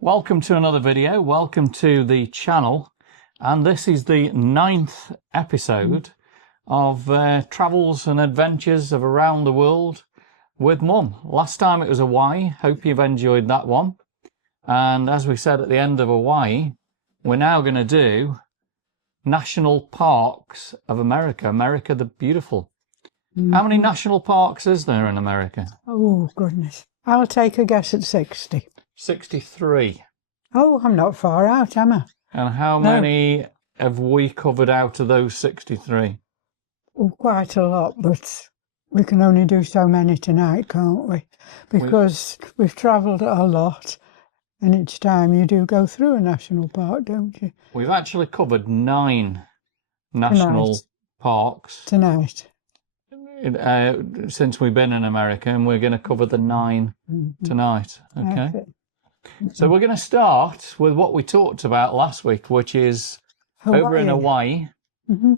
Welcome to another video. Welcome to the channel, and this is the 9th episode of travels and adventures of around the world with Mum. Last time it was Hawaii. Hope you've enjoyed that one. And as we said at the end of Hawaii, we're now going to do national parks of America. America the Beautiful. How many national parks is there in America? Oh, goodness. I'll take a guess at 60. 63. Oh, I'm not far out, am I? And how many have we covered out of those 63? Oh, quite a lot, but we can only do so many tonight, can't we? Because we've travelled a lot, and each time you do go through a national park, don't you? We've actually covered 9 national parks tonight. Since we've been in America, and we're going to cover the 9 tonight. Okay. So we're going to start with what we talked about last week, which is Hawaii. Over in Hawaii,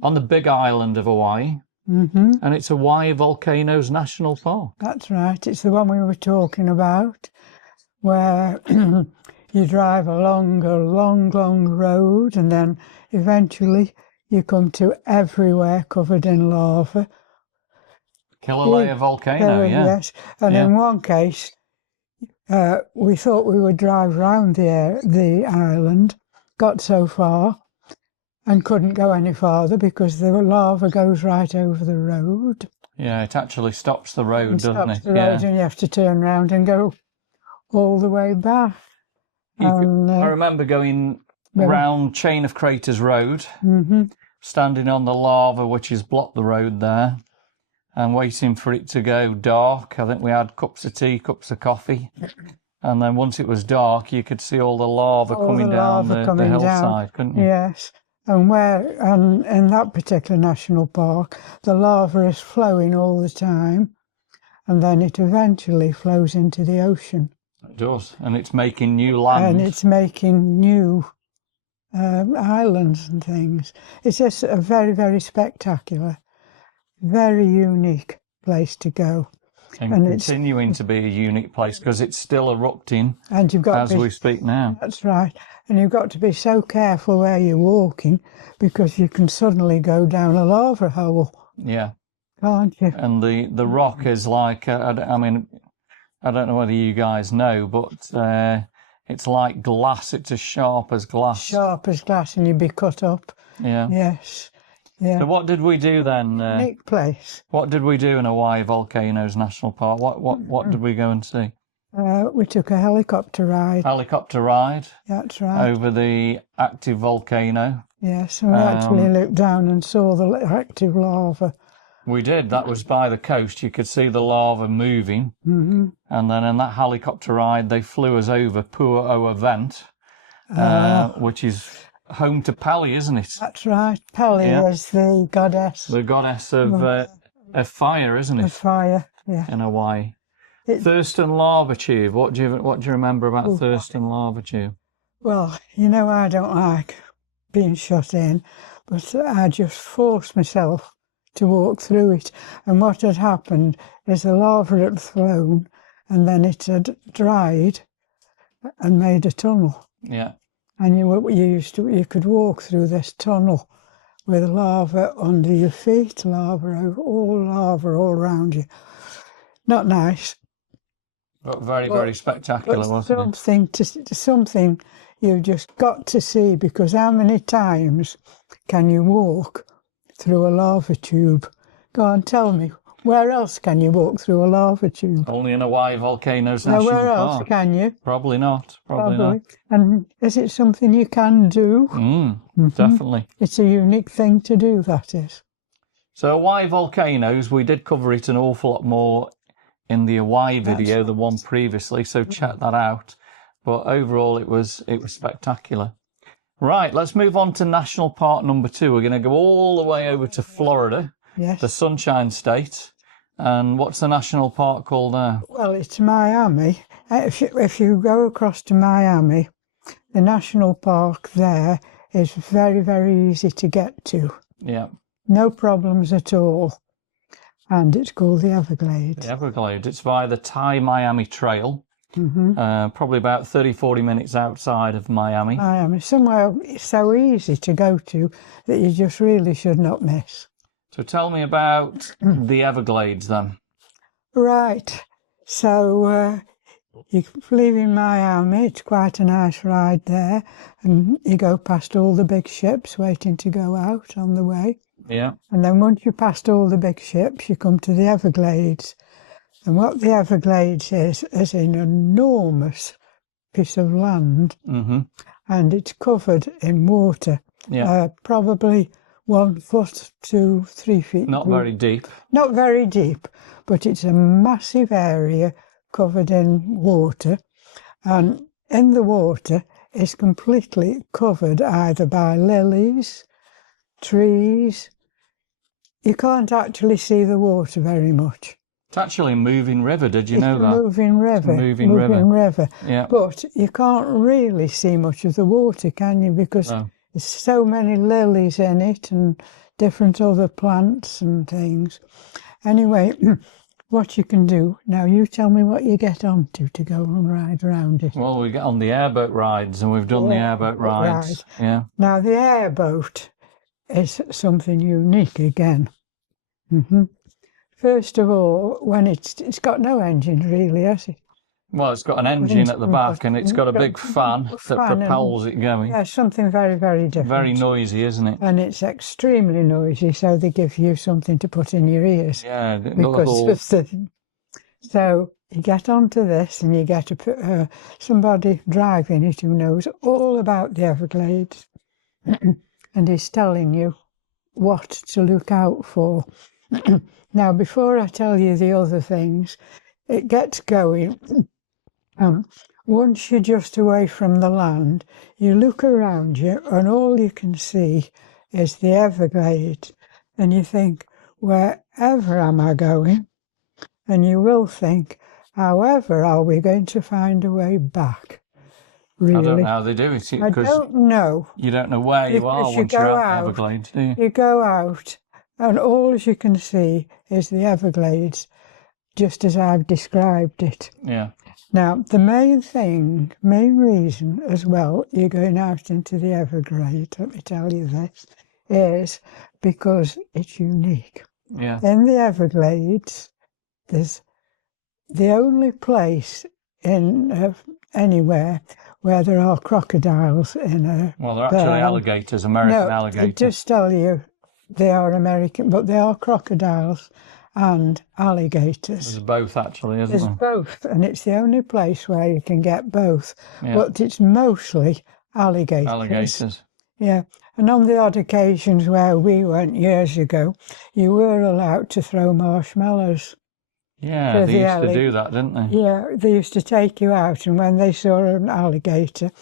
on the big island of Hawaii, and it's Hawaii Volcanoes National Park. That's right. It's the one we were talking about, where you drive along a long road, and then eventually you come to everywhere covered in lava. Kilauea volcano, Yes, and in one case, we thought we would drive round the island, got so far, and couldn't go any farther because the lava goes right over the road. Yeah, it actually stops the road, doesn't it? Stops the road, and you have to turn round and go all the way back. I remember going round Chain of Craters Road, standing on the lava, which has blocked the road there, and waiting for it to go dark. I think we had cups of tea, cups of coffee. And then once it was dark, you could see all the lava coming down the hillside, couldn't you? Yes. And in that particular national park, the lava is flowing all the time. And then it eventually flows into the ocean. It does. And it's making new land. And it's making new islands and things. It's just a very, very spectacular, very unique place to go. And continuing to be a unique place because it's still erupting and you've got as we speak now. That's right. And you've got to be so careful where you're walking because you can suddenly go down a lava hole. Yeah. Can't you? And the rock is like, I mean, I don't know whether you guys know, but it's like glass. It's as sharp as glass. Sharp as glass, and you'd be cut up. Yeah. Yes. Yeah. So what did we do then? Unique place. What did we do in Hawaii Volcanoes National Park? What did we go and see? We took a helicopter ride. Helicopter ride? That's right. Over the active volcano. Yes, and we actually looked down and saw the active lava. We did. That was by the coast. You could see the lava moving. And then in that helicopter ride, they flew us over Pu'uoa Vent, which is home to Pali, isn't it? That's right. Pali is the goddess. The goddess of fire, isn't it? Of fire, yeah. In Hawaii. Thurston Lava Tube. What do you remember about Thurston Lava Tube? Well, you know, I don't like being shut in, but I just forced myself to walk through it. And what had happened is the lava had flown, and then it had dried and made a tunnel. Yeah. And you could walk through this tunnel with lava under your feet, lava all around you. Not nice. But very spectacular, wasn't it? Something you've just got to see, because how many times can you walk through a lava tube? Go on, tell me. Where else can you walk through a lava tube? Only in Hawaii Volcanoes National Park. Where else can you? Probably not. Probably not. And is it something you can do? Definitely. It's a unique thing to do, that is. So Hawaii Volcanoes, we did cover it an awful lot more in the Hawaii video, the one previously, so check that out. But overall, it was spectacular. Right, let's move on to National Park number 2. We're going to go all the way over to Florida. Yes. The Sunshine State. And what's the national park called there? Well, it's Miami. If you go across to Miami, the national park there is very, very easy to get to. Yeah. No problems at all. And it's called the Everglades. The Everglades. It's via the Thai Miami Trail. probably about 30-40 minutes outside of Miami. Miami, somewhere so easy to go to that you just really should not miss. So tell me about the Everglades then. Right, so you leave in Miami, it's quite a nice ride there, and you go past all the big ships waiting to go out on the way. Yeah. And then once you passed all the big ships, you come to the Everglades. And what the Everglades is an enormous piece of land, and it's covered in water, probably 1 foot to 3 feet. Not very deep. Not very deep, but it's a massive area covered in water, and in the water is completely covered either by lilies, trees. You can't actually see the water very much. It's actually a moving river, did you know that? Moving river. Moving river. Yeah. But you can't really see much of the water, can you? Because there's so many lilies in it and different other plants and things. Anyway, what you can do, now you tell me what you get onto to go and ride around it. Well, we get on the airboat rides, and we've done the airboat rides. Right. Yeah. Now, the airboat is something unique again. First of all, when it's got no engine really, has it? Well, it's got an engine at the back, and it's got a big fan that propels it going. Yeah, something very, very different. Very noisy, isn't it? And it's extremely noisy, so they give you something to put in your ears. Yeah, so you get onto this, and you get somebody driving it who knows all about the Everglades, and he's telling you what to look out for. Now, before I tell you the other things, it gets going. Once you're just away from the land, you look around you and all you can see is the Everglades. And you think, wherever am I going? And you will think, however are we going to find a way back? Really? I don't know how they do it. I don't know. You don't know where you are once you're out the Everglades, do you? You go out and all you can see is the Everglades, just as I've described it. Yeah. Now, the main reason as well, you're going out into the Everglades, let me tell you this, is because it's unique. Yeah. In the Everglades, there's the only place in anywhere where there are crocodiles in a... Well, they're actually alligators, American alligators. Just tell you they are American, but they are crocodiles and alligators. There's both, actually, isn't there? There's both, and it's the only place where you can get both. Yeah. But it's mostly alligators. Alligators. Yeah, and on the odd occasions where we went years ago, you were allowed to throw marshmallows. Yeah, they used to do that, didn't they? Yeah, they used to take you out, and when they saw an alligator,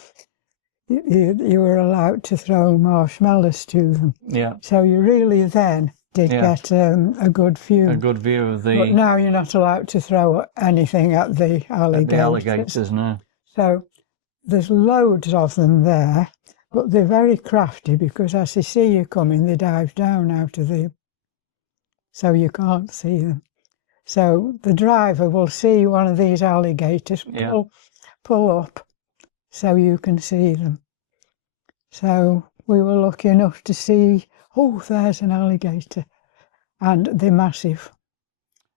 you were allowed to throw marshmallows to them. Yeah. So you really then did get a good view. A good view of the... But now you're not allowed to throw anything at the alligators. At the alligators, no. So there's loads of them there, but they're very crafty because as they see you coming, they dive down out of the... So you can't see them. So the driver will see one of these alligators pull up so you can see them. So we were lucky enough to see, oh, there's an alligator, and they're massive.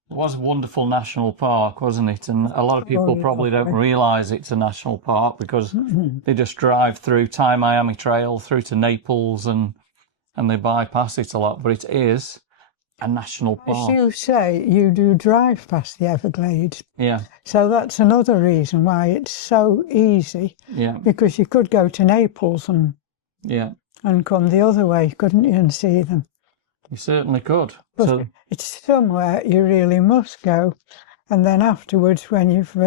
It was a wonderful national park, wasn't it? And a lot of people probably don't realise it's a national park because they just drive through Miami Trail through to Naples and they bypass it a lot, but it is a national park. As you say, you do drive past the Everglades. Yeah. So that's another reason why it's so easy. Yeah. Because you could go to Naples and come the other way, couldn't you, and see them? You certainly could. But it's somewhere you really must go. And then afterwards, when you've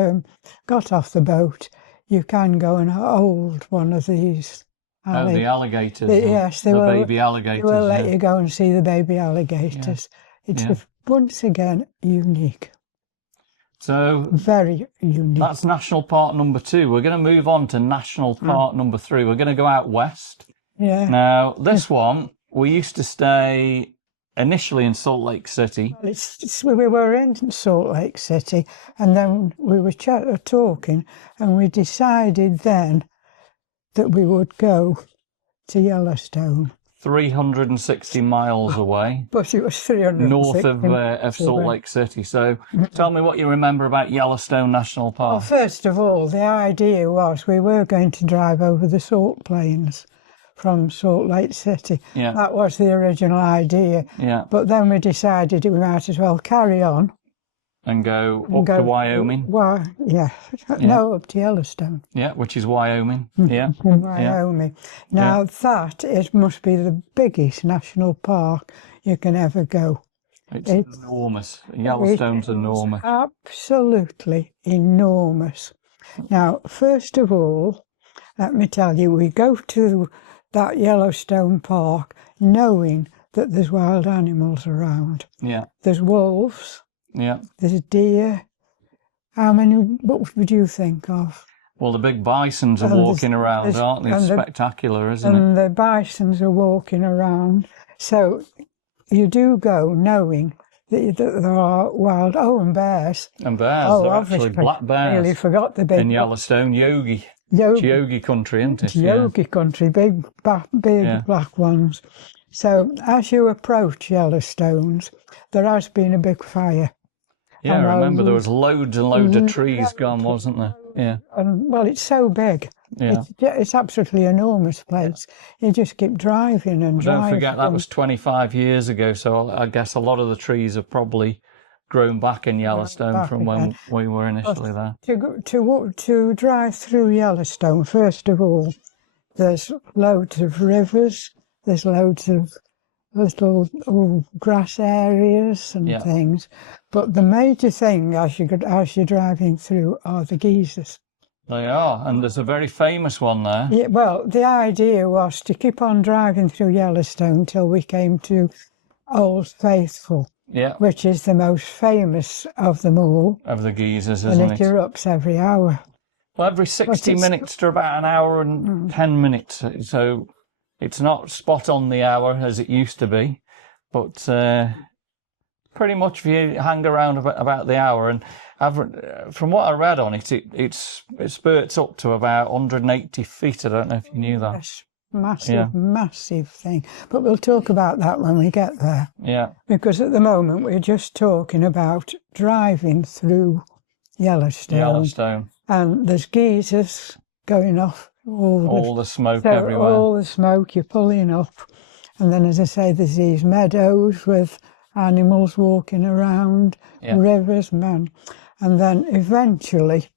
got off the boat, you can go and hold one of these. The alligators. Yes, they will. Baby alligators. They will let you go and see the baby alligators. Yeah. It's once again unique. So very unique. That's National Park number 2. We're going to move on to National Park number 3. We're going to go out west. Yeah. Now, this one, we used to stay initially in Salt Lake City. Well, we were in Salt Lake City, and then we were talking, and we decided then that we would go to Yellowstone. 360 miles away. But it was 360 north of Salt Lake City. So tell me what you remember about Yellowstone National Park. Well, first of all, the idea was we were going to drive over the salt plains from Salt Lake City. Yeah. That was the original idea. Yeah. But then we decided we might as well carry on. And go up to Wyoming? No, up to Yellowstone. Yeah, which is Wyoming. Yeah. In Wyoming. Now that, it must be the biggest national park you can ever go. It's enormous. Yellowstone's enormous. Absolutely enormous. Now, first of all, let me tell you, we go to that Yellowstone Park knowing that there's wild animals around. Yeah. There's wolves. Yeah. There's deer. What would you think of? Well, the big bisons are walking around, aren't they? It's spectacular, isn't it? And the bisons are walking around. So you do go knowing that there are wild... Oh, and bears. And bears. They're actually black bears. I really forgot the big... In Yellowstone, Yogi. It's Yogi country, isn't it? Yogi country, big black ones. So as you approach Yellowstones, there has been a big fire. Yeah, I remember there was loads and loads of trees gone, wasn't there? Yeah. And, well, it's so big. Yeah. It's absolutely enormous place. You just keep driving and driving. Don't forget, that was 25 years ago, so I guess a lot of the trees have probably grown back in Yellowstone from when we were initially there. To drive through Yellowstone, first of all, there's loads of rivers, there's loads of little grass areas and things. But the major thing as you're driving through are the geysers. They are, and there's a very famous one there. Yeah, well, the idea was to keep on driving through Yellowstone till we came to Old Faithful, which is the most famous of them all. Of the geysers, isn't it? And it erupts every hour. Well, every 60 minutes to about an hour and 10 minutes. So it's not spot on the hour as it used to be, but pretty much if you hang around about the hour. And from what I read on it, it spurts up to about 180 feet. I don't know if you knew that. Yes, massive thing. But we'll talk about that when we get there. Yeah. Because at the moment we're just talking about driving through Yellowstone. And there's geysers going off. All the smoke everywhere. All the smoke you're pulling up. And then, as I say, there's these meadows with animals walking around, rivers, man. And then eventually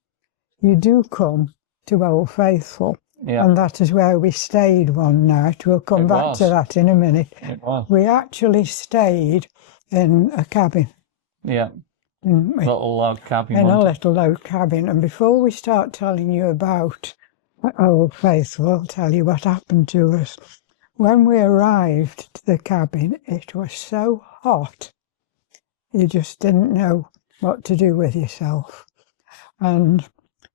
you do come to Old Faithful. Yeah. And that is where we stayed one night. We'll come back to that in a minute. It was. We actually stayed in a cabin. Yeah. Little log cabin. In a little log cabin. And before we start telling you about Old Faithful, I'll tell you what happened to us. When we arrived to the cabin, it was so hot, you just didn't know what to do with yourself. And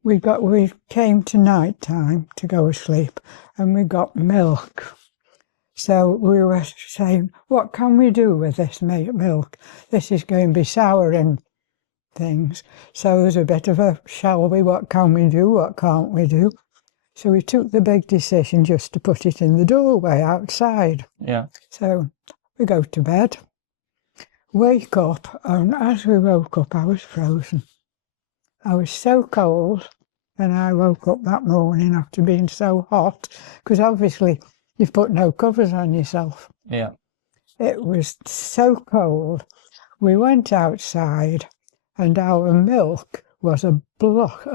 we came to night time to go to sleep, and we got milk. So we were saying, what can we do with this milk? This is going to be sour and things. So there's a bit of a, shall we, what can we do, what can't we do? So we took the big decision just to put it in the doorway outside. Yeah. So we go to bed, wake up, and as we woke up, I was frozen. I was so cold when I woke up that morning after being so hot, because obviously you've put no covers on yourself. Yeah. It was so cold. We went outside, and our milk was a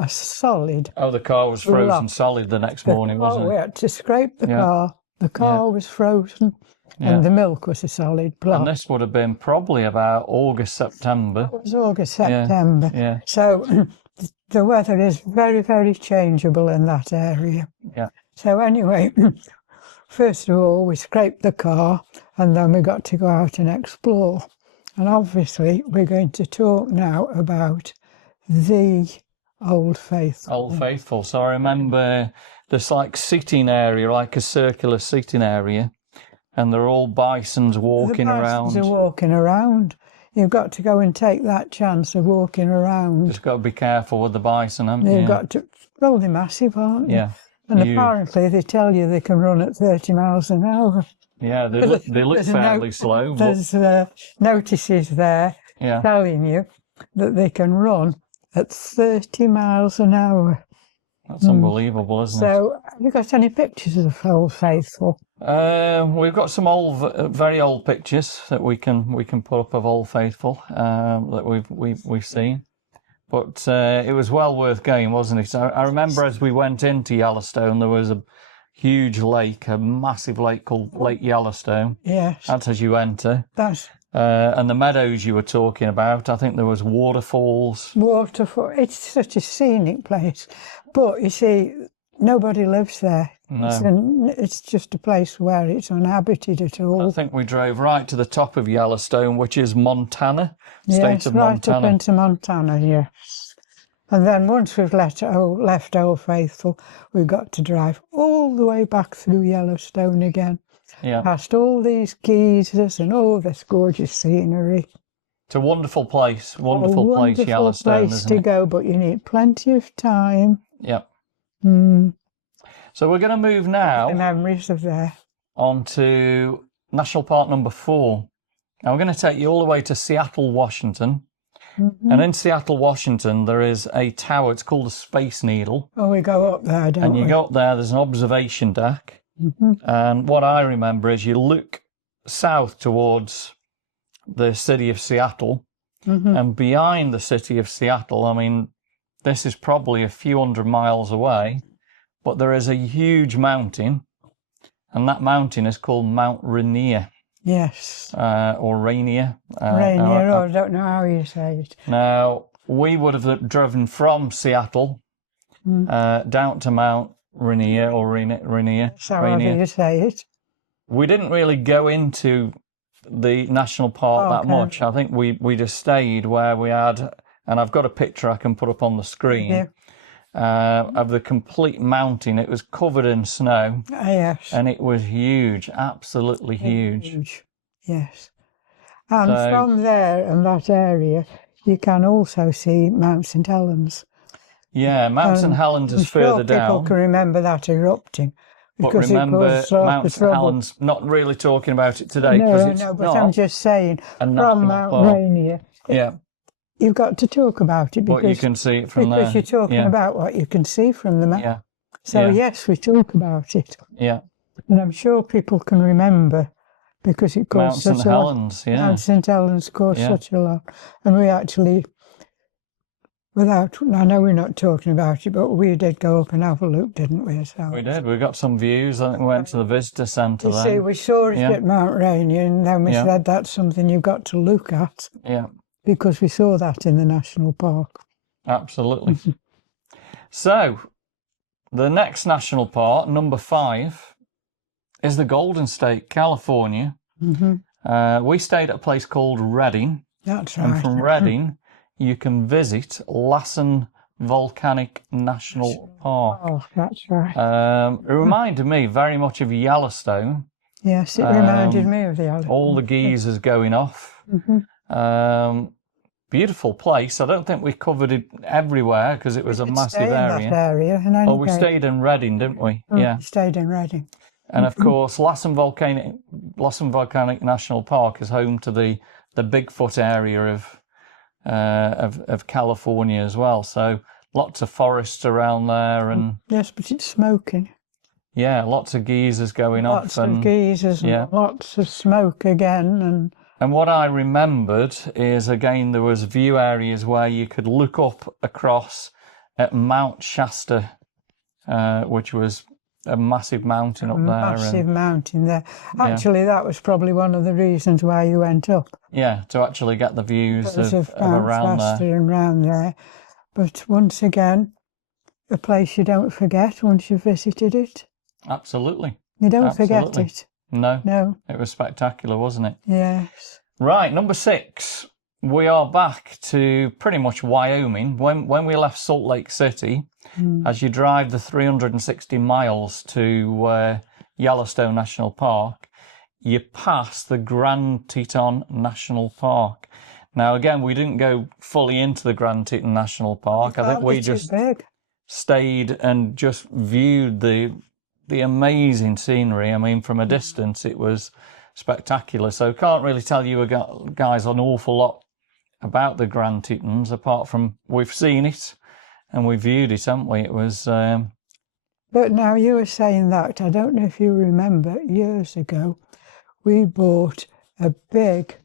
solid. Oh, the car was frozen solid the next morning, wasn't it? We had to scrape the car. The car was frozen, and the milk was a solid block. And this would have been probably about August, September. It was August, September. Yeah. So the weather is very, very changeable in that area. Yeah. So anyway, first of all, we scraped the car, and then we got to go out and explore. And obviously, we're going to talk now about the Old Faithful. Old Faithful. So I remember this like seating area, like a circular seating area. And they're all bisons walking the bisons around. are walking around. You've got to go and take that chance of walking around. Just got to be careful with the bison, haven't you? You've got to. Well, they're massive, aren't they? Yeah. And Huge. apparently they tell you they can run at 30 miles an hour. Yeah, they look fairly slow. But... There's notices there telling you that they can run at 30 miles an hour. That's unbelievable, isn't it? So, have you got any pictures of Old Faithful? We've got some very old pictures that we can put up of Old Faithful that we've seen. But it was well worth going, wasn't it? I remember as we went into Yellowstone, there was a huge lake, a massive lake called Lake Yellowstone. Yes. That's as you enter. That's... and the meadows you were talking about, I think there was waterfalls. It's such a scenic place. But, you see, nobody lives there. No. It's just a place where it's uninhabited at all. I think we drove right to the top of Yellowstone, which is Montana, state of right Montana. Up into Montana, yes. And then once we've left Old Faithful, we've got to drive all the way back through Yellowstone again. Yeah. Past all these geysers and all this gorgeous scenery. It's a wonderful place, wonderful place, Yellowstone, wonderful place isn't to it? go, but you need plenty of time. Yep. Mm. So we're going to move now The memories of there. on to National Park number 4. Now we're going to take you all the way to Seattle, Washington. Mm-hmm. And in Seattle, Washington, there is a tower. It's called the Space Needle. Oh, we go up there, don't we? And you go up there, there's an observation deck. Mm-hmm. And what I remember is you look south towards the city of Seattle. Mm-hmm. And behind the city of Seattle, I mean, this is probably a few hundred miles away, but there is a huge mountain, and that mountain is called Mount Rainier. Yes. Or Rainier. Rainier, I don't know how you say it. Now, we would have driven from Seattle down to Mount Rainier, or Rainier. However you say it. We didn't really go into the national park that much. I think we just stayed where we had, and I've got a picture I can put up on the screen of the complete mountain. It was covered in snow. Yes. And it was huge, absolutely huge. Yes. And from there and that area, you can also see Mount St Helens. Yeah, Mount St Helens is further down. People can remember that erupting. But remember, Mount St Helens, not really talking about it today. No, but I'm just saying, from Mount Rainier, you've got to talk about it because you can see it from there. Because you're talking about what you can see from the map. Yeah. So yes, we talk about it. Yeah. And I'm sure people can remember because it caused Mount St Helens, Mount St Helens caused such a lot. And we actually, I know we're not talking about it, but we did go up and have a look, didn't we? So we did. We got some views. I think we went to the visitor centre then. See, we saw it at Mount Rainier, and then we said that's something you've got to look at. Yeah. Because we saw that in the national park. Absolutely. So, the next national park, number 5, is the Golden State, California. Mm-hmm. We stayed at a place called Redding. That's right. And from Redding, you can visit Lassen Volcanic National Park. Oh, that's right. It reminded me very much of Yellowstone. Yes, it reminded me of the Yellowstone. All the geysers going off. Mm-hmm. Beautiful place. I don't think we covered it everywhere because it was a massive area. We stayed in Redding, didn't we? Yeah. We stayed in Redding. And of course, Lassen Volcanic National Park is home to the Bigfoot area of California as well. So lots of forests around there, and yes, but it's smoking. Yeah, lots of geysers going off. Lots of geysers and lots of smoke again. And what I remembered is, again, there was view areas where you could look up across at Mount Shasta, which was a massive mountain up there. Massive mountain there. Actually, that was probably one of the reasons why you went up. Yeah, to actually get the views of around Shasta there. And around there. But once again, a place you don't forget once you've visited it. Absolutely. You don't forget it. No. It was spectacular, wasn't it? Yes. Right, number 6. We are back to pretty much Wyoming. When we left Salt Lake City, as you drive the 360 miles to Yellowstone National Park, you pass the Grand Teton National Park. Now, again, we didn't go fully into the Grand Teton National Park. I think we just stayed and just viewed the amazing scenery. I mean, from a distance, it was spectacular. So can't really tell you guys an awful lot about the Grand Tetons, apart from we've seen it and we viewed it, haven't we? It was... But now you were saying that, I don't know if you remember, years ago, we bought a big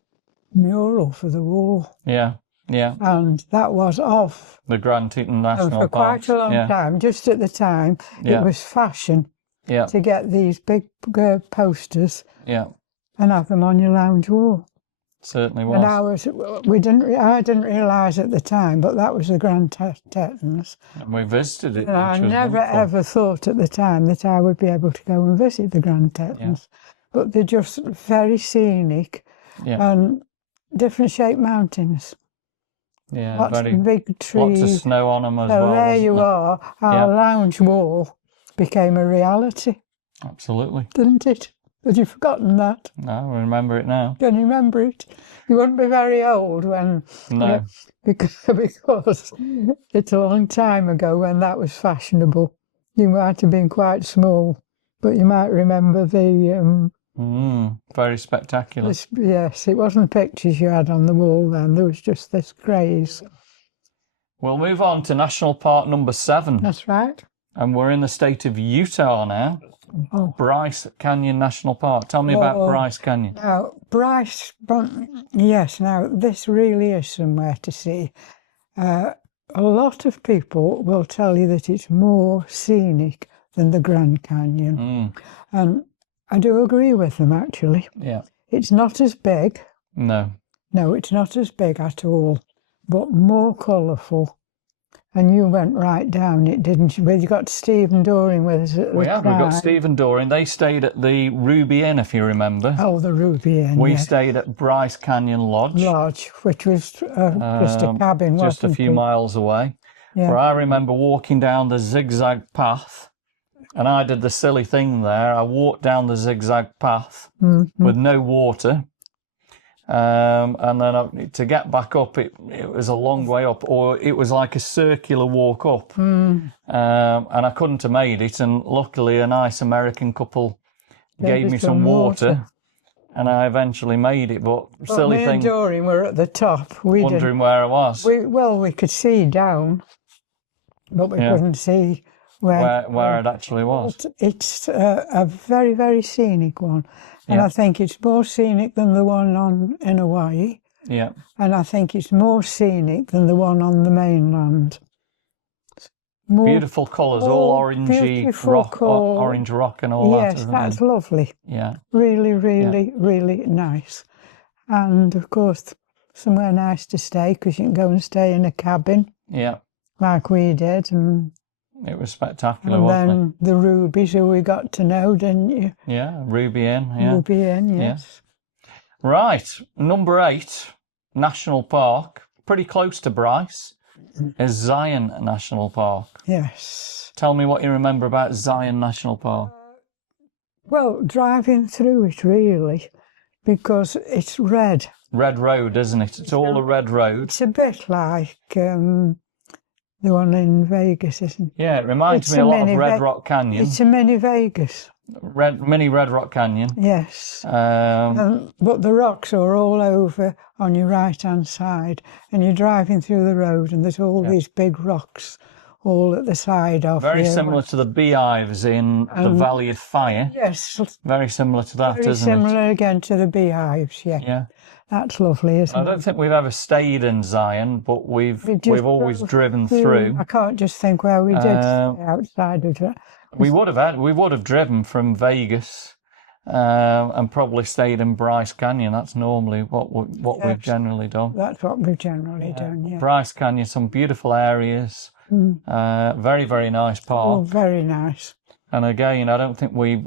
mural for the wall. Yeah. And that was off the Grand Teton National Park. For quite a long time, just at the time, it was fashion to get these big posters and have them on your lounge wall. Certainly was. And I didn't realise at the time, but that was the Grand Tetons. And we visited it. And I never ever thought at the time that I would be able to go and visit the Grand Tetons. But they're just very scenic and different shaped mountains. Yeah, lots of big trees. Lots of snow on them as well. So there you are. Our lounge wall became a reality. Absolutely. Didn't it? Had you forgotten that? No, I remember it now. Can you remember it? You wouldn't be very old when... No. Because it's a long time ago when that was fashionable. You might have been quite small, but you might remember the... very spectacular. Yes, it wasn't pictures you had on the wall then. There was just this craze. We'll move on to National Park number 7. That's right. And we're in the state of Utah now. Bryce Canyon National Park. Tell me about Bryce Canyon. Now, yes, now this really is somewhere to see. A lot of people will tell you that it's more scenic than the Grand Canyon. And I do agree with them, actually. Yeah. It's not as big. No. No, it's not as big at all, but more colourful. And you went right down it, didn't you? Well, you got Stephen Doring with us at the time. We got Stephen Doring. They stayed at the Ruby Inn, if you remember. Oh, the Ruby Inn, We stayed at Bryce Canyon Lodge. Which was just a cabin, wasn't it? Just a few miles away. Yeah. Where I remember walking down the zigzag path, and I did the silly thing there. I walked down the zigzag path with no water. And then to get back up, it was a long way up, or it was like a circular walk up. And I couldn't have made it. And luckily, a nice American couple gave me some water, and I eventually made it. But silly me thing. And Doreen were at the top. Wondering where I was. We could see down, but we couldn't see where it actually was. It's a very, very scenic one. And I think it's more scenic than the one in Hawaii. Yeah. And I think it's more scenic than the one on the mainland. Beautiful colours, all orangey rock, orange rock and all that. Yes, that's lovely. Yeah. Really, really, really nice. And of course, somewhere nice to stay, because you can go and stay in a cabin. Yeah. Like we did. And it was spectacular, and wasn't then the Rubies, who we got to know, didn't you? Yeah, Ruby Inn. Yeah. Ruby Inn, yes. Yeah. Right, number 8, National Park, pretty close to Bryce, is Zion National Park. Yes. Tell me what you remember about Zion National Park. Well, driving through it, really, because it's red. Red road, isn't it? It's all a red road. It's a bit like... the one in Vegas, isn't it? Yeah, it reminds me a lot of Red Rock Canyon. It's a mini Vegas. Mini Red Rock Canyon. Yes. But the rocks are all over on your right-hand side, and you're driving through the road, and there's all these big rocks all at the side of Very similar to the beehives in the Valley of Fire. Yes. Very similar to that, isn't it? Very similar again to the beehives, Yeah. That's lovely, isn't it? I don't think we've ever stayed in Zion, but we've always driven through. I can't just think where we did stay outside of it. We would have driven from Vegas, and probably stayed in Bryce Canyon. That's normally what we've generally done. That's what we've generally done. Yeah. Bryce Canyon, some beautiful areas. Very, very nice park. Oh, very nice. And again, I don't think we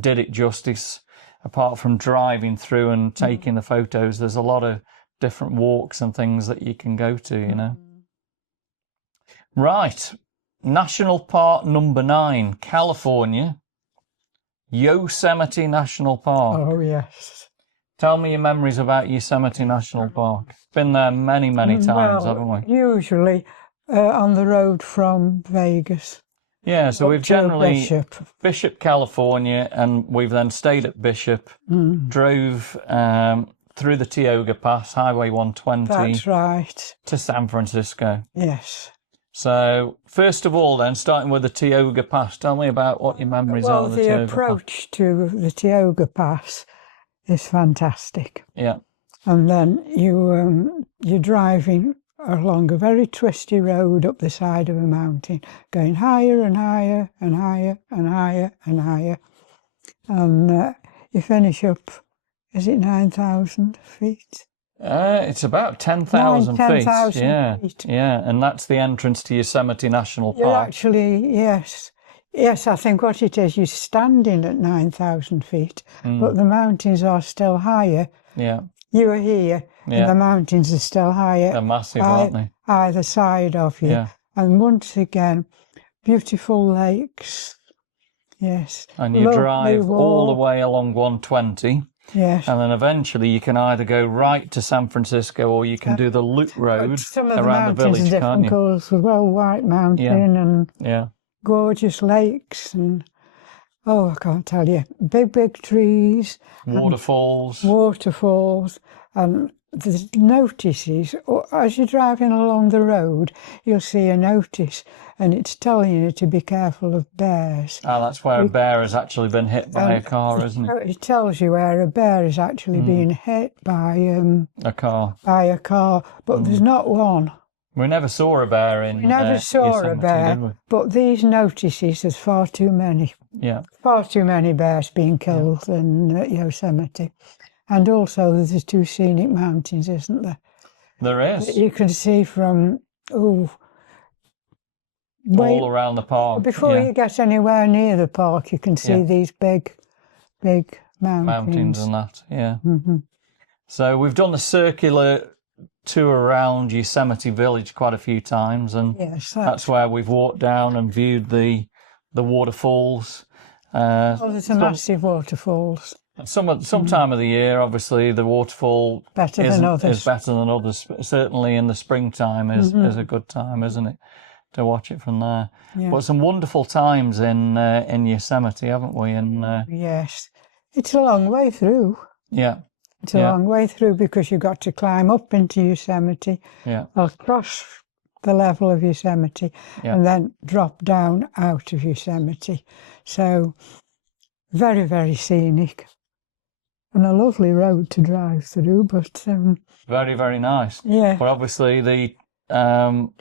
did it justice. Apart from driving through and taking the photos, there's a lot of different walks and things that you can go to, you know. Right. National Park number 9, California, Yosemite National Park. Oh, yes. Tell me your memories about Yosemite National Park. Been there many, many times, haven't we? Usually on the road from Vegas. Yeah, so we've generally Bishop, California, and we've then stayed at Bishop, drove through the Tioga Pass, Highway 120. That's right. To San Francisco. Yes. So, first of all then, starting with the Tioga Pass, tell me about what your memories are of the Tioga Pass. The approach to the Tioga Pass is fantastic. Yeah. And then you're driving along a very twisty road up the side of a mountain, going higher and higher and higher and higher and higher. And you finish up, is it 9,000 feet? It's about 10,000 feet. 10,000 feet. Yeah, and that's the entrance to Yosemite National Park. You're actually, yes. Yes, I think what it is, you're standing at 9,000 feet, but the mountains are still higher. Yeah. You are here, and the mountains are still higher. They're massive, aren't they? Either side of you. Yeah. And once again, beautiful lakes. Yes. And you drive all the way along 120. Yes. And then eventually you can either go right to San Francisco or you can do the loop road around the village, can't you? Colours as well, White Mountain and gorgeous lakes and, oh, I can't tell you, big, big trees. Waterfalls. And the notices, as you're driving along the road, you'll see a notice and it's telling you to be careful of bears. Oh, that's where a bear has actually been hit by a car, isn't it? It tells you where a bear is actually being hit by a car. But there's not one. We never saw a bear in Yosemite, but these notices, there's far too many. Yeah. Far too many bears being killed in Yosemite. And also there's two scenic mountains, isn't there? There is. You can see from, all around the park. Before you get anywhere near the park, you can see these big, big mountains. Mountains and that, yeah. Mm-hmm. So we've done the circular tour around Yosemite Village quite a few times, and that's where we've walked down and viewed the waterfalls. There's some massive waterfalls. Some time of the year, obviously, the waterfall is better than others. Certainly in the springtime is a good time, isn't it, to watch it from there? Yeah. But some wonderful times in Yosemite, haven't we? And yes, it's a long way through. Yeah. It's a long way through because you've got to climb up into Yosemite, across the level of Yosemite, and then drop down out of Yosemite. So very, very scenic. And a lovely road to drive through, but very, very nice. Yeah. But obviously the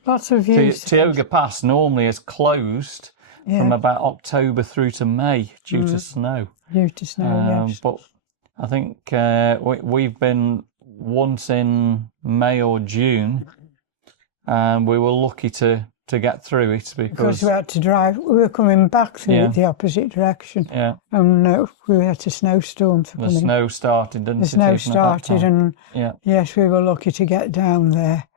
lots of views. Tioga Pass normally is closed from about October through to May due to snow. Yes. But I think we've been once in May or June, and we were lucky to get through it because we had to drive. We were coming back through the opposite direction. Yeah. And we had a snowstorm. The snow started, didn't it? The snow started, and yes, we were lucky to get down there.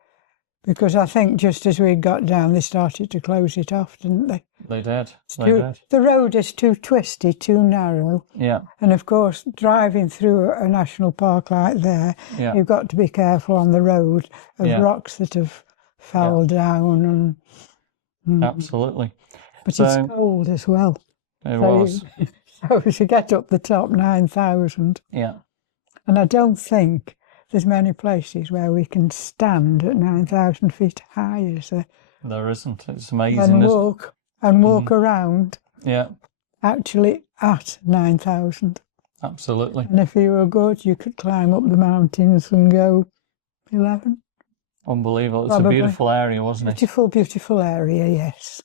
Because I think just as we got down, they started to close it off, didn't they? They did. The road is too twisty, too narrow. Yeah. And of course, driving through a national park like there, you've got to be careful on the road of rocks that have fell down. Absolutely. But it's cold as well. It was. So to get up the top 9,000. Yeah. And I don't think there's many places where we can stand at 9,000 feet high, is there? There isn't. It's amazing. And walk around. Yeah. Actually at 9,000. Absolutely. And if you were good, you could climb up the mountains and go 11. Unbelievable. It's a beautiful area, wasn't it? Beautiful area, yes.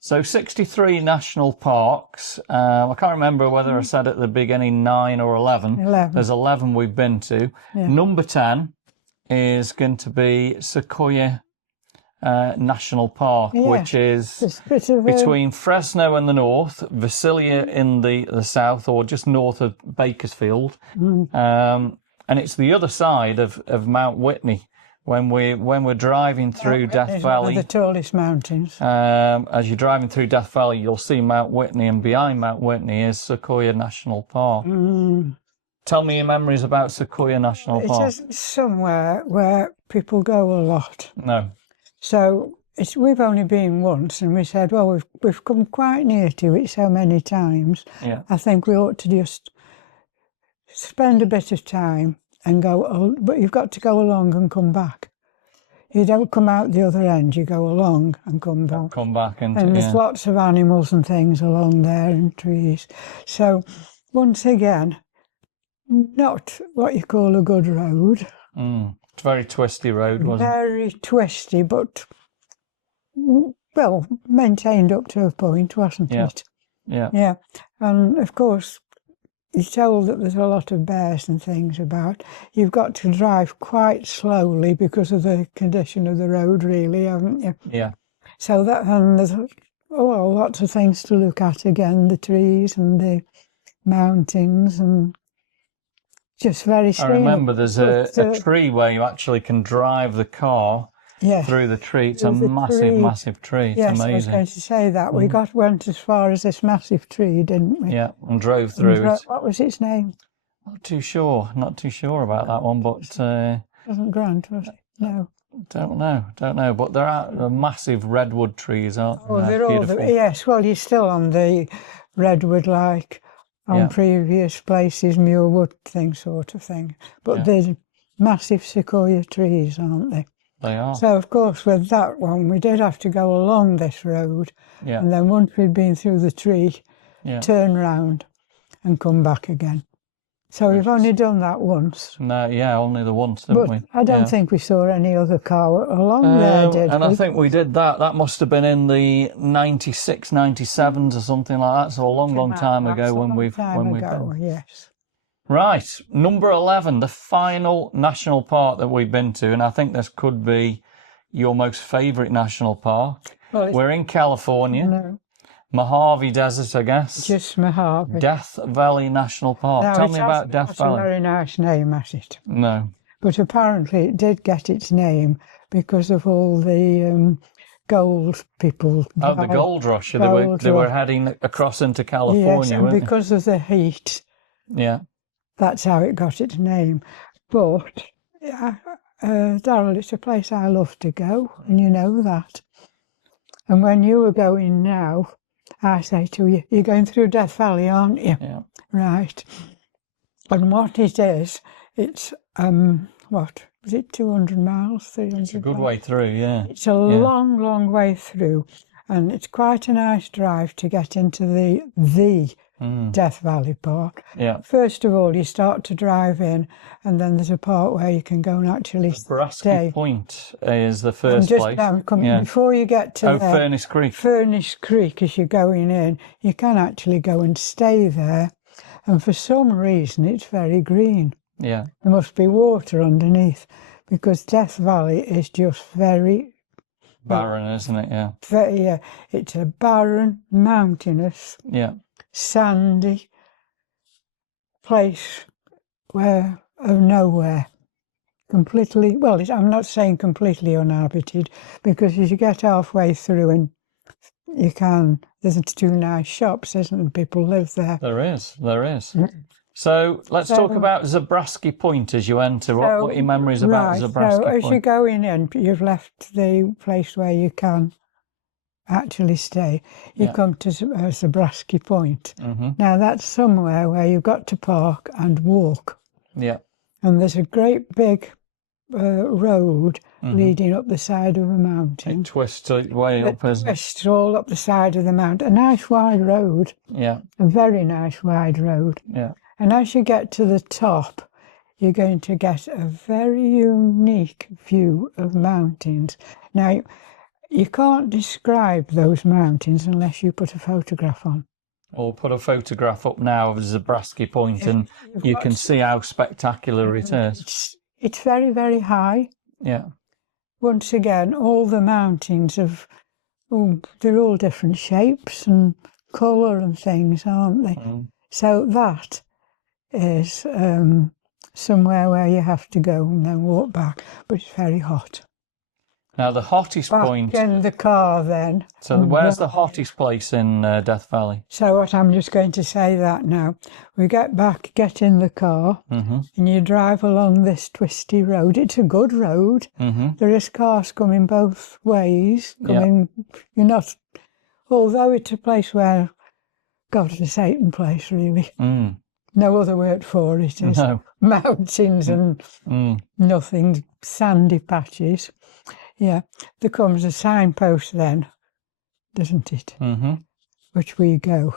So 63 national parks. I can't remember whether I said at the beginning 9 or 11. 11. There's 11 we've been to. Yeah. Number 10 is going to be Sequoia National Park, which is between Fresno in the north, Visalia in the south, or just north of Bakersfield. And it's the other side of Mount Whitney, when we're driving through Death It's Valley. one of the tallest mountains. As you're driving through Death Valley, you'll see Mount Whitney, and behind Mount Whitney is Sequoia National Park. Tell me your memories about Sequoia National Park. It isn't somewhere where people go a lot. No. So we've only been once, and we said, well, we've come quite near to it so many times. Yeah. I think we ought to just spend a bit of time and go, but you've got to go along and come back. You don't come out the other end, you go along and come back. And there's lots of animals and things along there and trees. So once again, not what you call a good road. It's a very twisty road, wasn't it? Very twisty, but well, maintained up to a point, wasn't it? Yeah. Yeah. And of course, you're told that there's a lot of bears and things about. You've got to drive quite slowly because of the condition of the road, really, haven't you? Yeah. So and there's lots of things to look at again, the trees and the mountains, and just very scenic. I remember there's a tree where you actually can drive the car through the tree. It's a massive tree. It's amazing. I was going to say that. We went as far as this massive tree, didn't we? Yeah, and drove through it. What was its name? Not too sure about that one, but... wasn't Grant, was it? No. Don't know. But there are massive redwood trees, aren't there? Oh, they're all... Yes, well, you're still on the redwood, like on previous places, mulewood thing, sort of thing. But they're massive sequoia trees, aren't they? They are. So, of course, with that one, we did have to go along this road. Yeah. And then once we'd been through the tree, turn round and come back again. So we've only done that once. No, only the once, didn't we? I don't think we saw any other car along there, did we? And I think we did that. That must have been in the 96, 97s or something like that. So a long time ago when we've been. Yes. Right, number 11, the final national park that we've been to, and I think this could be your most favourite national park. Well, we're in California. No. Mojave Desert, I guess. Just Mojave. Death Valley National Park. No, Tell me about Death Valley. It's a very nice name, has it? No. But apparently it did get its name because of all the gold people. Oh, the gold rush. They were heading across into California, yes, and because of the heat. Yeah. That's how it got its name. But, Darryl, it's a place I love to go, and you know that. And when you were going now, I say to you, you're going through Death Valley, aren't you? Yeah. Right. And what it is, it's, what, was it 200 miles, 300 miles? It's a good way through, yeah. It's a long way through. And it's quite a nice drive to get into the Death Valley Park. Yeah. First of all, you start to drive in, and then there's a part where you can go and actually stay. Point is the first place. Before you get to Furnace Creek. Furnace Creek, as you're going in, you can actually go and stay there. And for some reason, it's very green. Yeah. There must be water underneath, because Death Valley is just very... barren, isn't it? Yeah. It's a barren, mountainous... Yeah. sandy place of nowhere. Completely, well, I'm not saying completely uninhabited, because as you get halfway through and there's 2 nice shops, isn't there? People live there. There is. So let's talk about Zabrowski Point as you enter. What are your memories about Zabrowski Point? So as you're going in, you've left the place where you can actually stay. You come to Zabrowski Point. Mm-hmm. Now that's somewhere where you've got to park and walk. Yeah. And there's a great big road leading up the side of a mountain. It twists way up, isn't it? It twists all up the side of the mountain. A nice wide road. Yeah. A very nice wide road. Yeah. And as you get to the top, you're going to get a very unique view of mountains. Now, you can't describe those mountains unless you put a photograph on. Or put a photograph up now of Zabrowski Point, and you can see how spectacular it is. It's very, very high. Yeah. Once again, all the mountains they're all different shapes and colour and things, aren't they? So that is somewhere where you have to go and then walk back, but it's very hot. Now, the hottest Back point... in the car then. So where's the hottest place in Death Valley? So what I'm just going to say that now. We get back, get in the car, and you drive along this twisty road. It's a good road. There is cars coming both ways. You're not... Although it's a place where... God, it's a Satan place, really. No other word for it is mountains and nothing, sandy patches. Yeah, there comes a signpost then, doesn't it? Which we go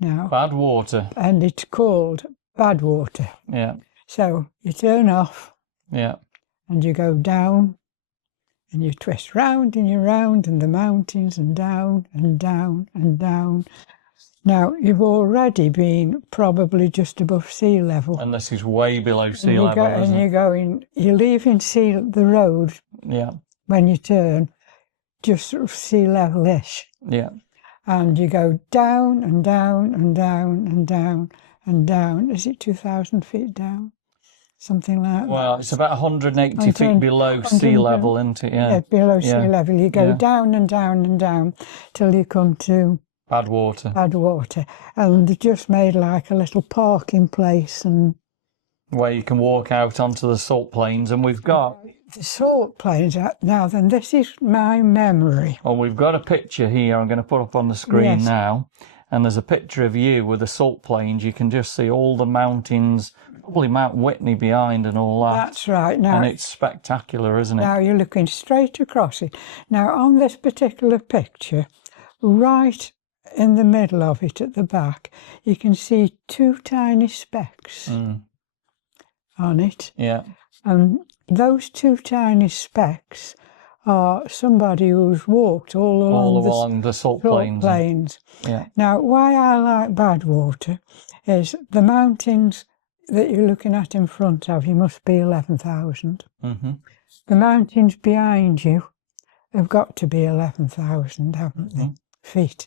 now. Bad water. And it's called Bad Water. Yeah. So you turn off. Yeah. And you go down and you twist round and you're round and the mountains and down and down and down. Now, you've already been probably just above sea level. And this is way below sea level, isn't it? You're leaving the road when you turn, just sort of sea level-ish. Yeah. And you go down and down and down and down and down. Is it 2,000 feet down? Something like that. Well, it's about 180 feet below sea level, isn't it? Yeah, below sea level. You go down and down and down till you come to... Bad water. Bad water. And they just made like a little parking place and... Where you can walk out onto the salt plains, and we've got... The salt plains, now then, this is my memory. Well, we've got a picture here I'm going to put up on the screen now, and there's a picture of you with the salt plains. You can just see all the mountains, probably Mount Whitney behind and all that. That's right. Now, and it's spectacular, isn't it? Now you're looking straight across it. Now, on this particular picture, right in the middle of it at the back, you can see two tiny specks on it. Yeah. And those two tiny specks are somebody who's walked all along the salt plains. Yeah. Now, why I like Badwater is the mountains that you're looking at in front of you must be 11,000. The mountains behind you have got to be 11,000, haven't they? Feet.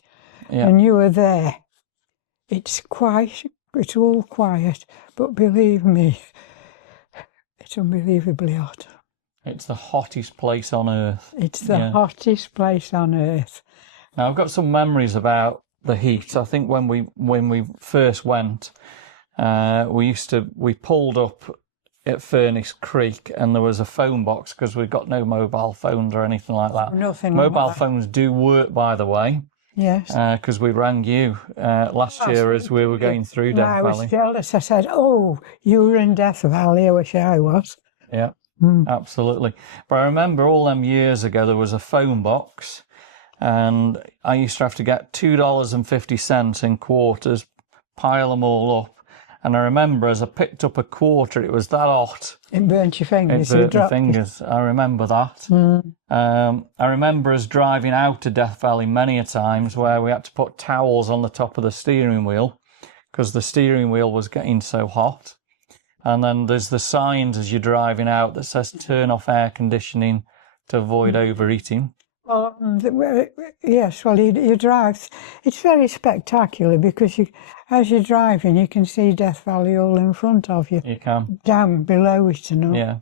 Yeah. And you were there. It's quiet, it's all quiet, but believe me, it's unbelievably hot. It's the hottest place on earth. It's the hottest place on earth. Now, I've got some memories about the heat. I think when we first went, we pulled up at Furnace Creek, and there was a phone box because we've got no mobile phones or anything like that. Nothing. Mobile phones do work, by the way. Yes. Because we rang you last year as we were going through Death Valley. I was jealous. I said, "Oh, you were in Death Valley." I wish I was. Yeah, absolutely. But I remember all them years ago, there was a phone box, and I used to have to get $2.50 in quarters, pile them all up. And I remember as I picked up a quarter, it was that hot. It burnt your fingers. It burnt my fingers. I remember that. I remember us driving out to Death Valley many a times where we had to put towels on the top of the steering wheel because the steering wheel was getting so hot. And then there's the signs as you're driving out that says turn off air conditioning to avoid overheating. Well, yes, well, you drive. It's very spectacular because as you're driving, you can see Death Valley all in front of you. You can. Down below it and all. Yeah.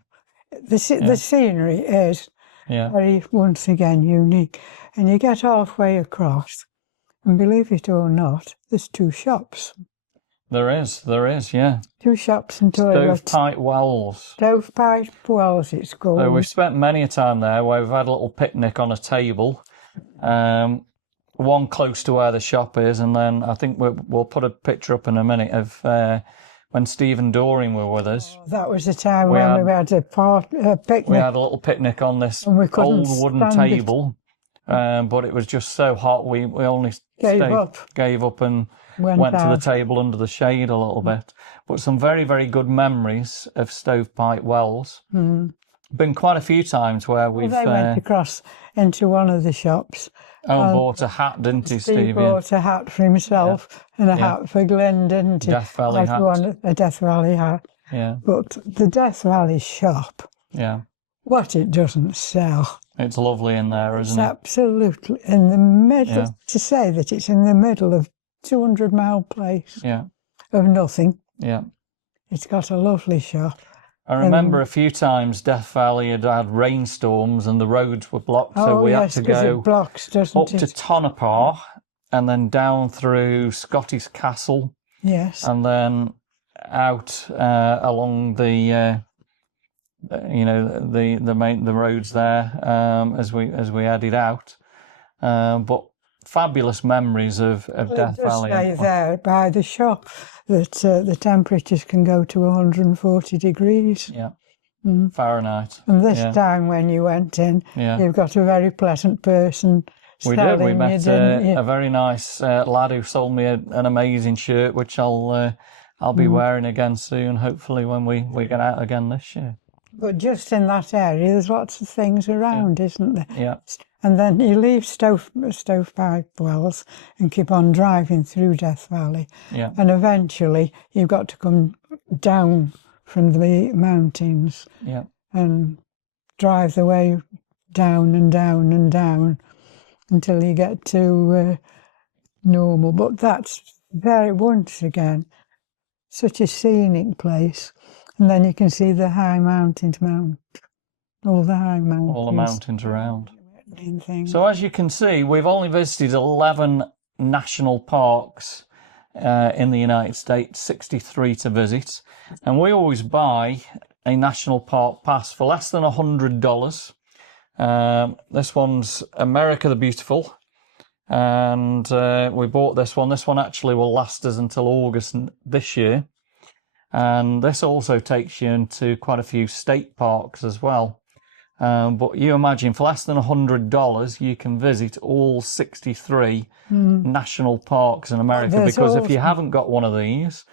The scenery is very, once again, unique. And you get halfway across, and believe it or not, there's two shops. There is, yeah. Two shops and toilets. Stovepipe Wells. Stovepipe Wells, it's called. So we've spent many a time there where we've had a little picnic on a table. One close to where the shop is, and then I think we'll put a picture up in a minute of when Steve and Doreen were with us. Oh, that was the time we had a picnic. We had a little picnic on this old wooden table, but it was just so hot we only gave up and went to the table under the shade a little bit. But some very, very good memories of Stovepipe Wells. Been quite a few times where we've... They went across into one of the shops. Bought a hat, didn't he, Steve? He bought a hat for himself and a hat for Glynn, didn't he? Death Valley hat. A Death Valley hat. Yeah. But the Death Valley shop, what it doesn't sell. It's lovely in there, isn't it? It's absolutely in the middle. Yeah. To say that it's in the middle of 200-mile place of nothing. Yeah. It's got a lovely shop. I remember a few times Death Valley had rainstorms and the roads were blocked, so we had to go it blocks, doesn't up it? to Tonopah and then down through Scottish Castle. Yes. And then out along the the roads there as we headed out. But fabulous memories of Death Valley. Stay there by the shop that the temperatures can go to 140 degrees. Yeah. Fahrenheit. And this time when you went in, you've got a very pleasant person. We did. We met a very nice lad who sold me an amazing shirt, which I'll be wearing again soon, hopefully when we get out again this year. But just in that area, there's lots of things around, isn't there? Yeah. And then you leave Stovepipe Wells and keep on driving through Death Valley. Yeah. And eventually you've got to come down from the mountains and drive the way down and down and down until you get to normal. But that's once again, such a scenic place. And then you can see the high mountains, all the high mountains. All the mountains around. Things. So as you can see, we've only visited 11 national parks in the United States, 63 to visit. And we always buy a national park pass for less than $100. This one's America the Beautiful. And we bought this one. This one actually will last us until August this year. And this also takes you into quite a few state parks as well. But you imagine for less than $100, you can visit all 63 national parks in America. Because if you haven't got one of these,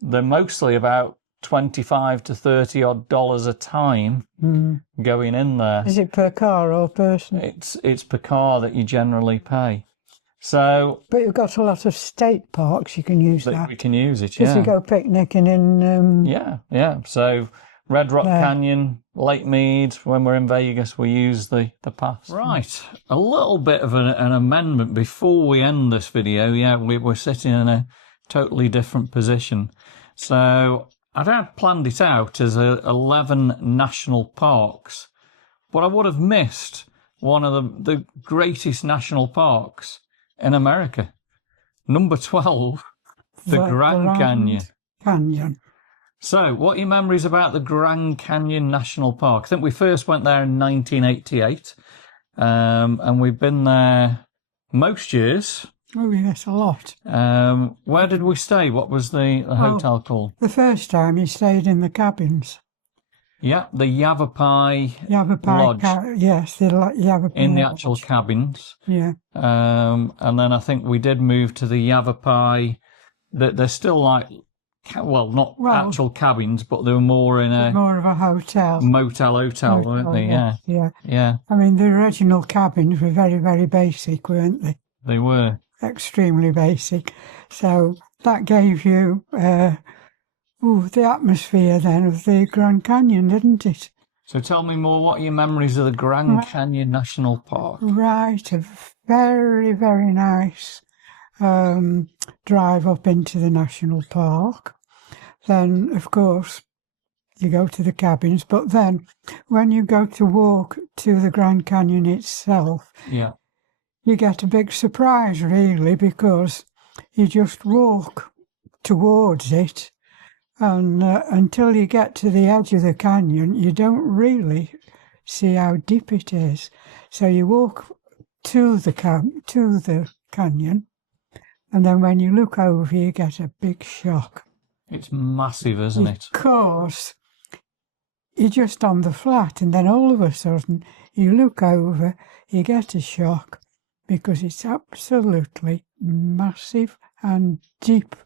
they're mostly about $25 to $30 a time going in there. Is it per car or person? It's per car that you generally pay. So, but you've got a lot of state parks you can use that. We can use it, Because you go picnicking in... Yeah. So, Red Rock Canyon, Lake Mead, when we're in Vegas, we use the pass. Right, a little bit of an amendment before we end this video. Yeah, we're sitting in a totally different position. So, I'd had planned it out as 11 national parks, but I would have missed one of the greatest national parks in America. Number 12, the Grand Canyon. So, what are your memories about the Grand Canyon National Park? I think we first went there in 1988, and we've been there most years. Oh, yes, a lot. Where did we stay? What was the hotel called? The first time you stayed in the cabins. Yeah, the Yavapai Lodge. Yes, the Yavapai in the Lodge. actual cabins. Yeah. And then I think we did move to the Yavapai. They're still like, not actual cabins, but they were more in more of a hotel. Motel, weren't they? Yeah. I mean, the original cabins were very, very basic, weren't they? They were. Extremely basic. So that gave you the atmosphere then of the Grand Canyon, didn't it? So tell me more, what are your memories of the Grand Canyon National Park? Right, a very, very nice drive up into the national park. Then, of course, you go to the cabins, but then when you go to walk to the Grand Canyon itself, you get a big surprise, really, because you just walk towards it, and until you get to the edge of the canyon, you don't really see how deep it is. So you walk to the canyon, and then when you look over, you get a big shock. It's massive, isn't it? Of course. You're just on the flat, and then all of a sudden, you look over, you get a shock, because it's absolutely massive and deep.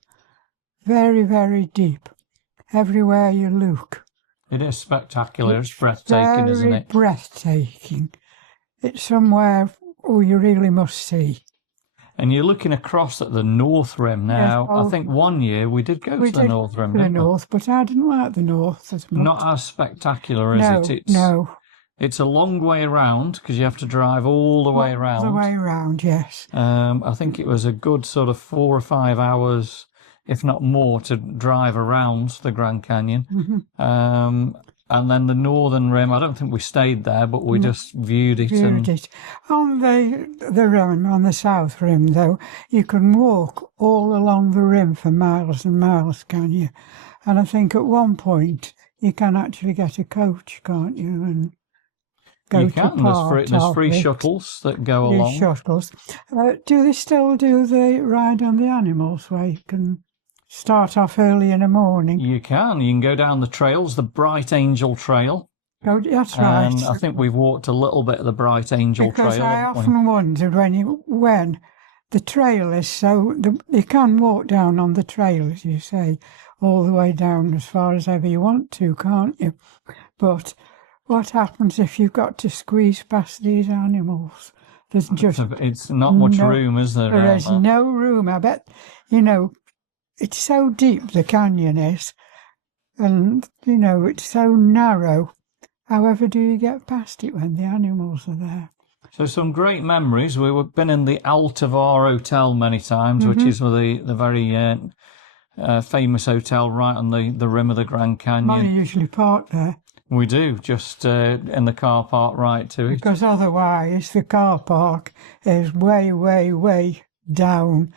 Very, very deep. Everywhere you look. It is spectacular. It's breathtaking, isn't it? Breathtaking. It's somewhere you really must see. And you're looking across at the North Rim now. Yes, I think one year we did go to the North Rim. The North, but I didn't like the North as much. Not as spectacular, is it? No. It's a long way around because you have to drive all the way around. All the way around, yes. I think it was a good sort of 4 or 5 hours if not more, to drive around the Grand Canyon. And then the northern rim, I don't think we stayed there, but we just viewed it. On the rim, on the south rim, though, you can walk all along the rim for miles and miles, can you? And I think at one point you can actually get a coach, can't you? And go to part. There's free shuttles that go along. Shuttles. Do they still do the ride on the animals where you can start off early in the morning? You can go down the trails, the Bright Angel Trail. Oh, that's right. And I think we've walked a little bit of the Bright Angel Trail. Because I often wondered when the trail is so... you can walk down on the trail, as you say, all the way down as far as ever you want to, can't you? But what happens if you've got to squeeze past these animals? There's just... It's not much room, is there? There is no room. I bet, it's so deep, the canyon is, and, it's so narrow. However do you get past it when the animals are there? So some great memories. We've been in the Altavar Hotel many times, which is the very famous hotel right on the rim of the Grand Canyon. I usually park there. We do, just in the car park right to it. Because otherwise the car park is way, way, way down,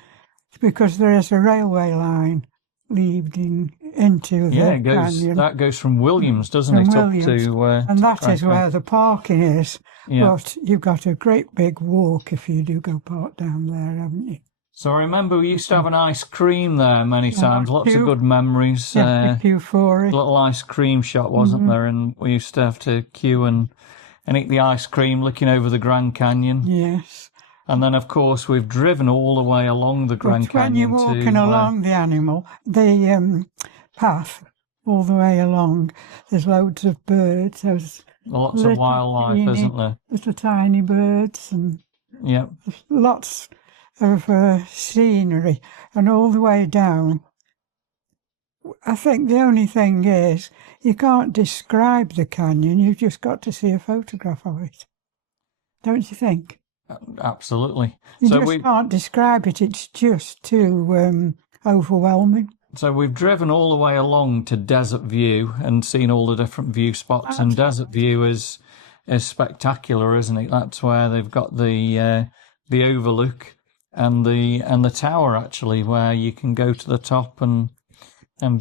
because there is a railway line leading into the canyon. That goes from Williams, doesn't it, up to... and that is where the parking is. Yeah. But you've got a great big walk if you do go park down there, haven't you? So I remember we used to have an ice cream there many times, lots of good memories. Queue for it. Little ice cream shop, wasn't there? And we used to have to queue and eat the ice cream looking over the Grand Canyon. Yes. And then, of course, we've driven all the way along the Grand Canyon. When you're walking along the path, all the way along, there's loads of birds. There's lots of wildlife, isn't there? Little tiny birds and lots of scenery. And all the way down, I think the only thing is you can't describe the canyon. You've just got to see a photograph of it. Don't you think? Absolutely. You just can't describe it. It's just too overwhelming. So we've driven all the way along to Desert View and seen all the different view spots. And Desert View is spectacular, isn't it? That's where they've got the overlook and the tower, actually, where you can go to the top and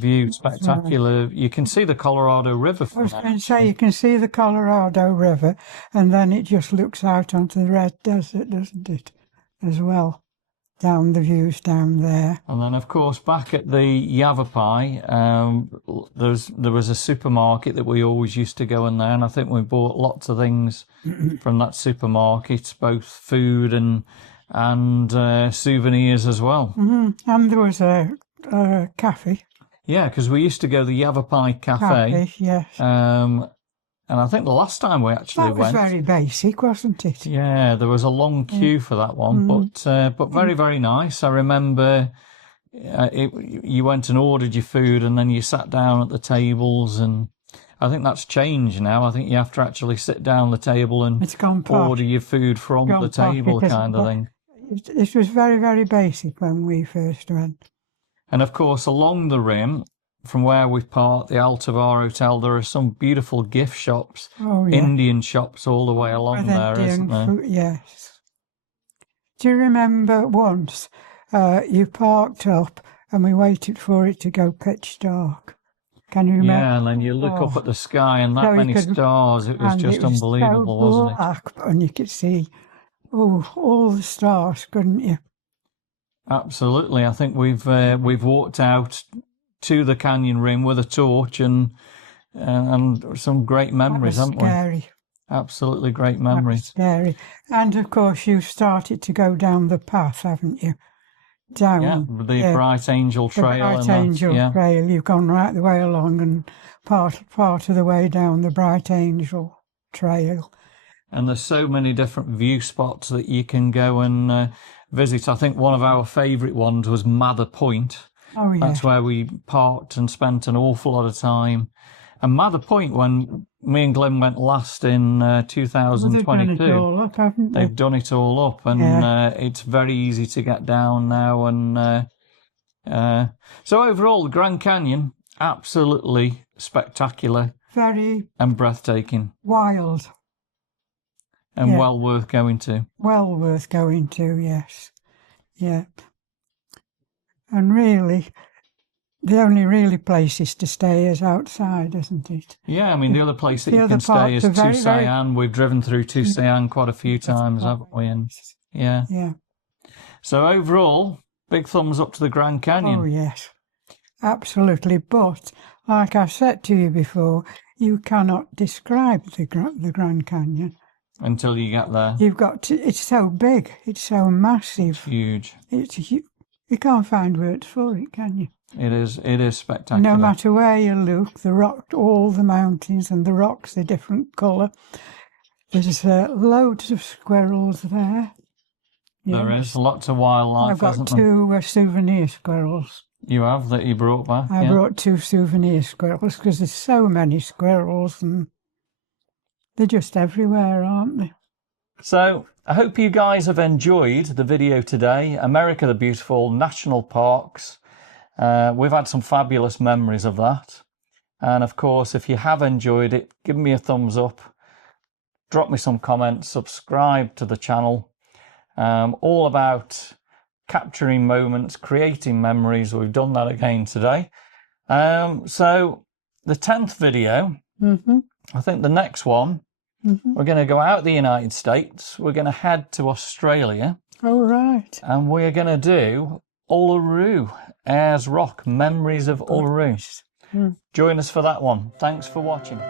view spectacular. You can see the Colorado River from there. I was going to say, you can see the Colorado River, and then it just looks out onto the Red Desert, doesn't it, as well, down the views down there. And then, of course, back at the Yavapai, there was a supermarket that we always used to go in there, and I think we bought lots of things from that supermarket, both food and souvenirs as well. And there was a cafe. Yeah, because we used to go to the Yavapai Cafe. Yes. And I think the last time we actually went... That was very basic, wasn't it? Yeah, there was a long queue for that one, but very, very nice. I remember you went and ordered your food and then you sat down at the tables, and I think that's changed now. I think you have to actually sit down at the table and order your food from the table kind of thing. It was very, very basic when we first went. And, of course, along the rim, from where we've parked, the Altavar Hotel, there are some beautiful gift shops, Indian shops all the way along there, isn't there? Yes. Do you remember once you parked up and we waited for it to go pitch dark? Can you remember? Yeah, and then you look up at the sky and that many stars. It was just unbelievable, wasn't it? And you could see, all the stars, couldn't you? Absolutely. I think we've walked out to the canyon rim with a torch and some great memories, haven't we? Scary. Absolutely great memories. Scary. And of course you've started to go down the path, haven't you? Down the Bright Angel Trail. The Bright Angel Trail. You've gone right the way along and part of the way down the Bright Angel Trail. And there's so many different view spots that you can go and visit. I think one of our favourite ones was Mather Point. Oh, yeah. That's where we parked and spent an awful lot of time. And Mather Point, when me and Glynn went last in 2022, they've done it all up, haven't they? They've done it all up, and it's very easy to get down now. And So overall, the Grand Canyon, absolutely spectacular. Very and breathtaking. Wild. And yeah. well worth going to. Well worth going to, yes. Yeah. And really, the only really places to stay is outside, isn't it? Yeah, I mean, the other place that you can stay is Tusayan. We've driven through Tusayan quite a few times, haven't we? And yeah. So overall, big thumbs up to the Grand Canyon. Oh, yes. Absolutely. But, like I said to you before, you cannot describe the Grand Canyon. Until you get there. You've got to, it's so big, it's so massive. It's huge. You can't find words for it, can you? It is spectacular. No matter where you look, all the mountains and the rocks are different colour. There's loads of squirrels there. Yes. There is lots of wildlife. I've got two souvenir squirrels. You have, that you brought back? I brought 2 souvenir squirrels because there's so many squirrels and they're just everywhere, aren't they? So I hope you guys have enjoyed the video today. America the Beautiful, national parks. We've had some fabulous memories of that. And of course, if you have enjoyed it, give me a thumbs up. Drop me some comments. Subscribe to the channel. All about capturing moments, creating memories. We've done that again today. So the 10th video, I think the next one, we're going to go out of the United States. We're going to head to Australia. Oh, right. And we're going to do Uluru, Ayers Rock, Memories of Uluru. Join us for that one. Thanks for watching.